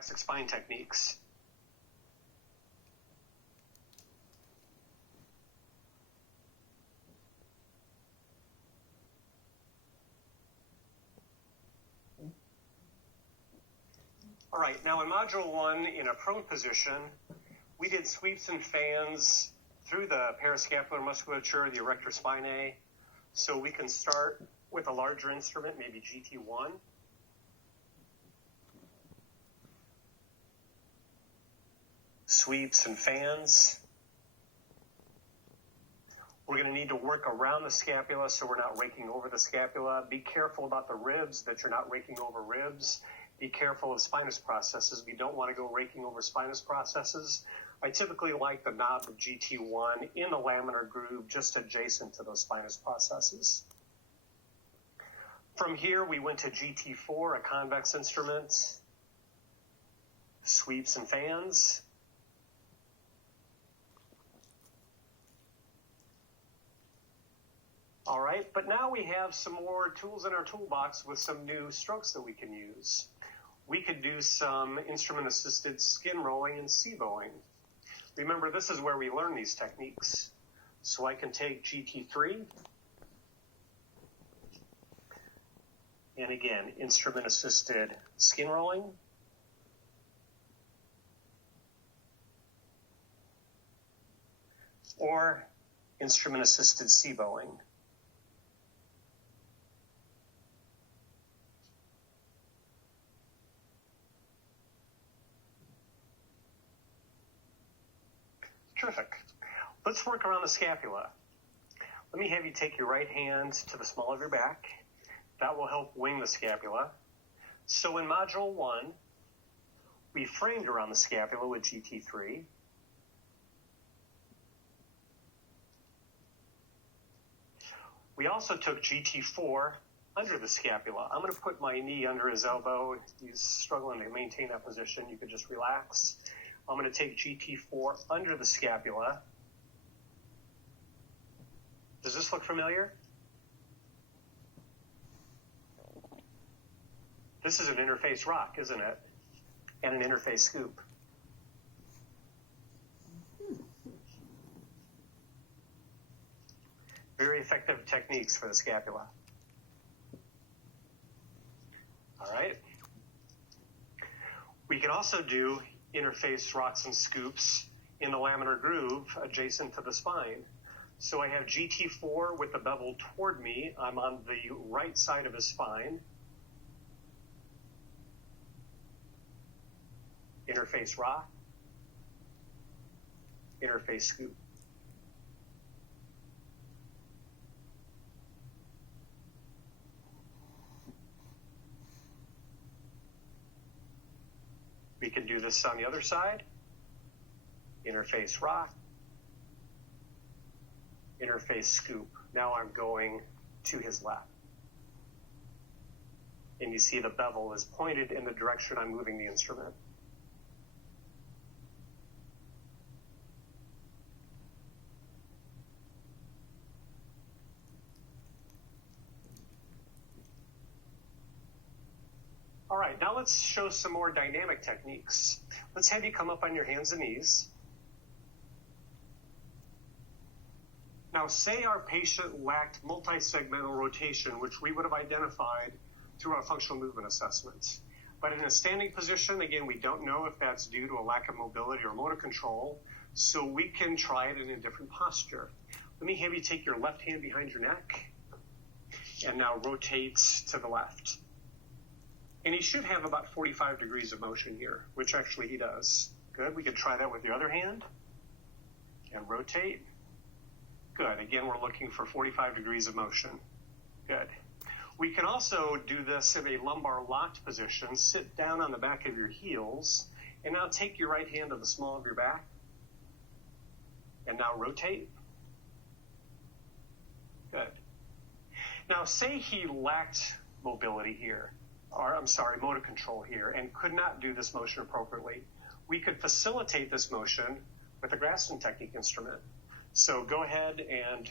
thoracic spine techniques. All right, now in Module 1, in a prone position, we did sweeps and fans through the parascapular musculature, the erector spinae. So we can start with a larger instrument, maybe GT1. Sweeps and fans. We're going to need to work around the scapula so we're not raking over the scapula. Be careful about the ribs, that you're not raking over ribs. Be careful of spinous processes. We don't want to go raking over spinous processes. I typically like the knob of GT1 in the laminar groove just adjacent to those spinous processes. From here, we went to GT4, a convex instrument, sweeps and fans. All right, but now we have some more tools in our toolbox with some new strokes that we can use. We could do some instrument-assisted skin rolling and C-bowing. Remember, this is where we learn these techniques. So I can take GT3, and again, instrument-assisted skin rolling. Or instrument-assisted C-bowing. Terrific. Let's work around the scapula. Let me have you take your right hand to the small of your back. That will help wing the scapula. So in Module 1, we framed around the scapula with GT3. We also took GT4 under the scapula. I'm going to put my knee under his elbow. He's struggling to maintain that position. You could just relax. I'm going to take GT4 under the scapula. Does this look familiar? This is an interface rock, isn't it? And an interface scoop. Very effective techniques for the scapula. All right. We can also do interface rocks and scoops in the laminar groove adjacent to the spine. So I have GT4 with the bevel toward me. I'm on the right side of his spine. Interface rock, interface scoop. We can do this on the other side. Interface rock, interface scoop. Now I'm going to his left. And you see the bevel is pointed in the direction I'm moving the instrument. All right, now let's show some more dynamic techniques. Let's have you come up on your hands and knees. Now, say our patient lacked multi-segmental rotation, which we would have identified through our functional movement assessments. But in a standing position, again, we don't know if that's due to a lack of mobility or motor control, so we can try it in a different posture. Let me have you take your left hand behind your neck and now rotate to the left. And he should have about 45 degrees of motion here, which actually he does. Good. We could try that with the other hand and rotate. Good. Again, we're looking for 45 degrees of motion. Good. We can also do this in a lumbar locked position. Sit down on the back of your heels, and now take your right hand to the small of your back, and now rotate. Good. Now, say he lacked mobility here, or motor control here, and could not do this motion appropriately. We could facilitate this motion with a Graston technique instrument. So go ahead and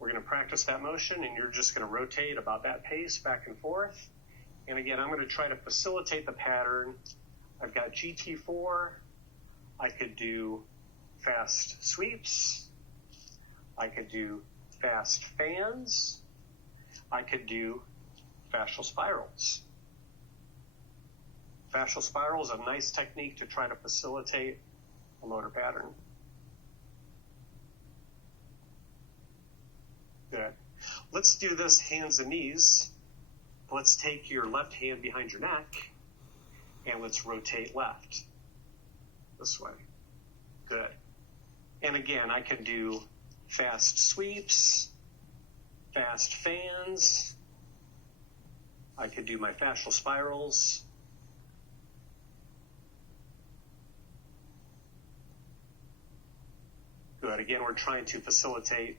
we're going to practice that motion, and you're just going to rotate about that pace back and forth. And again, I'm going to try to facilitate the pattern I've got GT4. I could do fast sweeps. I could do fast fans. I could do fascial spirals. Fascial spiral is a nice technique to try to facilitate a motor pattern. Good. Let's do this hands and knees. Let's take your left hand behind your neck and let's rotate left this way. Good. And again, I can do fast sweeps, fast fans. I could do my fascial spirals. Good. Again, we're trying to facilitate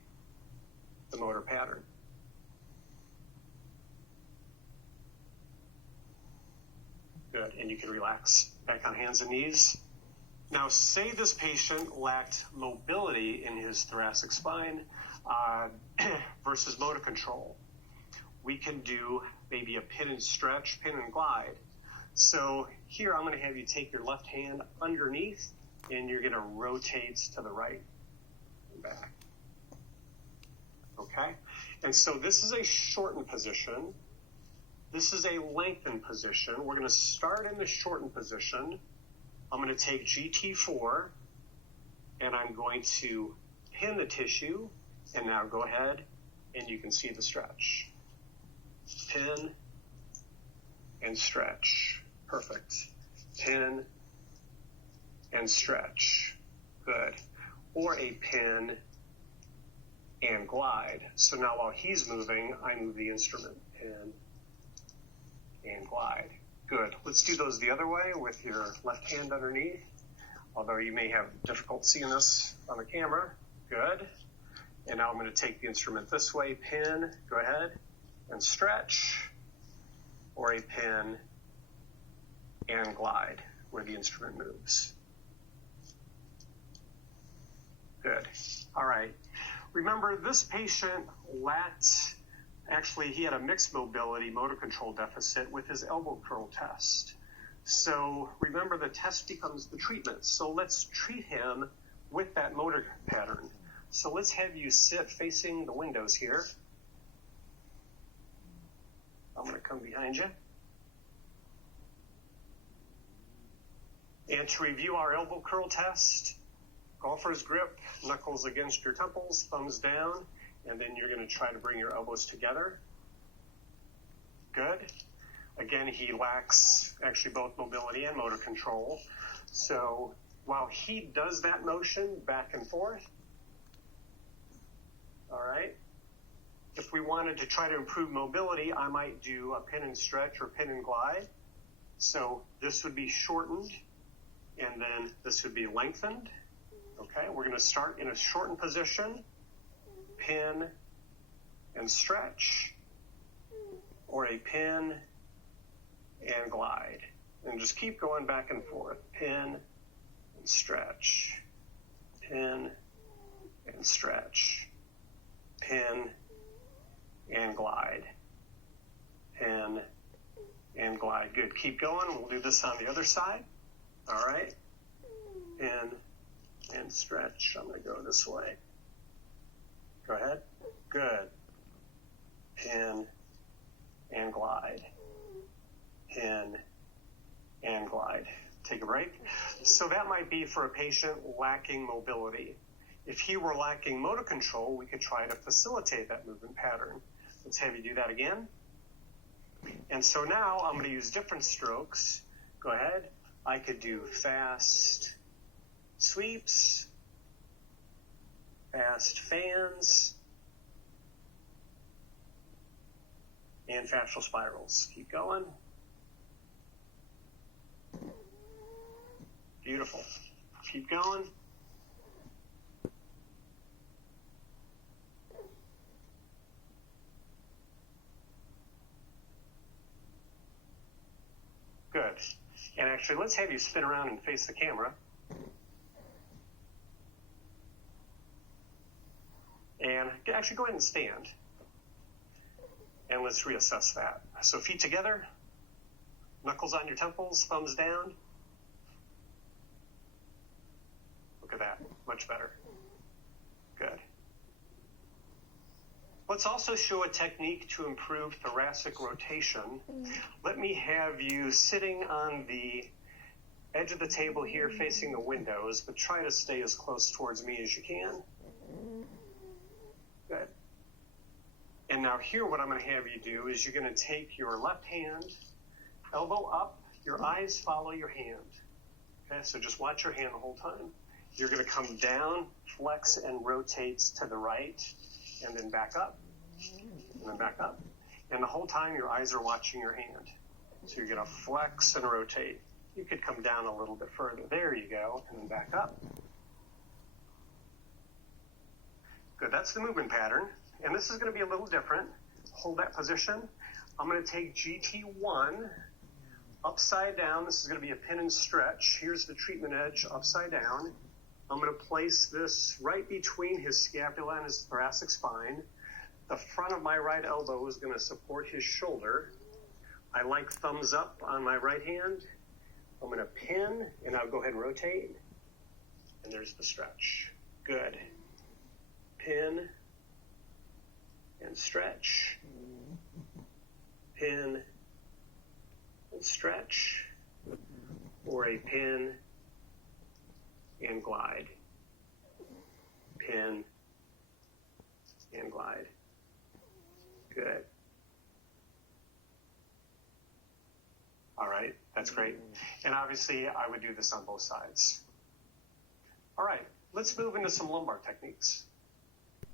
the motor pattern. Good. And you can relax back on hands and knees. Now, say this patient lacked mobility in his thoracic spine versus motor control. We can do maybe a pin and stretch, pin and glide. So here I'm going to have you take your left hand underneath and you're going to rotate to the right and back. Okay? And so this is a shortened position. This is a lengthened position. We're going to start in the shortened position. I'm going to take GT4 and I'm going to pin the tissue, and now go ahead and you can see the stretch. Pin and stretch. Perfect. Pin and stretch. Good. Or a pin and glide. So now while he's moving, I move the instrument. Pin and glide. Good. Let's do those the other way with your left hand underneath, although you may have difficulty seeing this on the camera. Good. And now I'm going to take the instrument this way. Pin, go ahead, and stretch, or a pin and glide where the instrument moves. Good. All right. Remember, this patient he had a mixed mobility motor control deficit with his elbow curl test. So remember, the test becomes the treatment. So let's treat him with that motor pattern. So let's have you sit facing the windows here. I'm going to come behind you. And to review our elbow curl test, golfer's grip, knuckles against your temples, thumbs down, and then you're going to try to bring your elbows together. Good. Again, he lacks actually both mobility and motor control. So while he does that motion back and forth, all right, if we wanted to try to improve mobility, I might do a pin and stretch or pin and glide. So this would be shortened, and then this would be lengthened. Okay, we're going to start in a shortened position, pin and stretch, or a pin and glide. And just keep going back and forth. Pin and stretch, pin and stretch, pin and glide, pin and glide. Good. Keep going. We'll do this on the other side. All right. Pin and stretch. I'm going to go this way. Go ahead. Good. Pin and glide. Pin and glide. Take a break. So that might be for a patient lacking mobility. If he were lacking motor control, we could try to facilitate that movement pattern. Let's have you do that again. And so now I'm going to use different strokes. Go ahead. I could do fast sweeps, fast fans, and fascial spirals. Keep going. Beautiful. Keep going. Good. And actually, let's have you spin around and face the camera. And actually go ahead and stand. And let's reassess that. So feet together, knuckles on your temples, thumbs down. Much better. Good. Let's also show a technique to improve thoracic rotation. Let me have you sitting on the edge of the table here facing the windows, but try to stay as close towards me as you can. Good. And now here what I'm going to have you do is you're going to take your left hand, elbow up, your eyes follow your hand. Okay, so just watch your hand the whole time. You're going to come down, flex, and rotate to the right, and then back up, and then back up. And the whole time your eyes are watching your hand. So you're going to flex and rotate. You could come down a little bit further. There you go, and then back up. Good, that's the movement pattern. And this is going to be a little different. Hold that position. I'm going to take GT1 upside down. This is going to be a pin and stretch. Here's the treatment edge upside down. I'm going to place this right between his scapula and his thoracic spine. The front of my right elbow is going to support his shoulder. I like thumbs up on my right hand. I'm going to pin, and I'll go ahead and rotate. And there's the stretch. Good. Pin and stretch. Pin and stretch. Or a pin and glide. Pin and glide. Good. All right, that's great. And obviously, I would do this on both sides. All right, let's move into some lumbar techniques.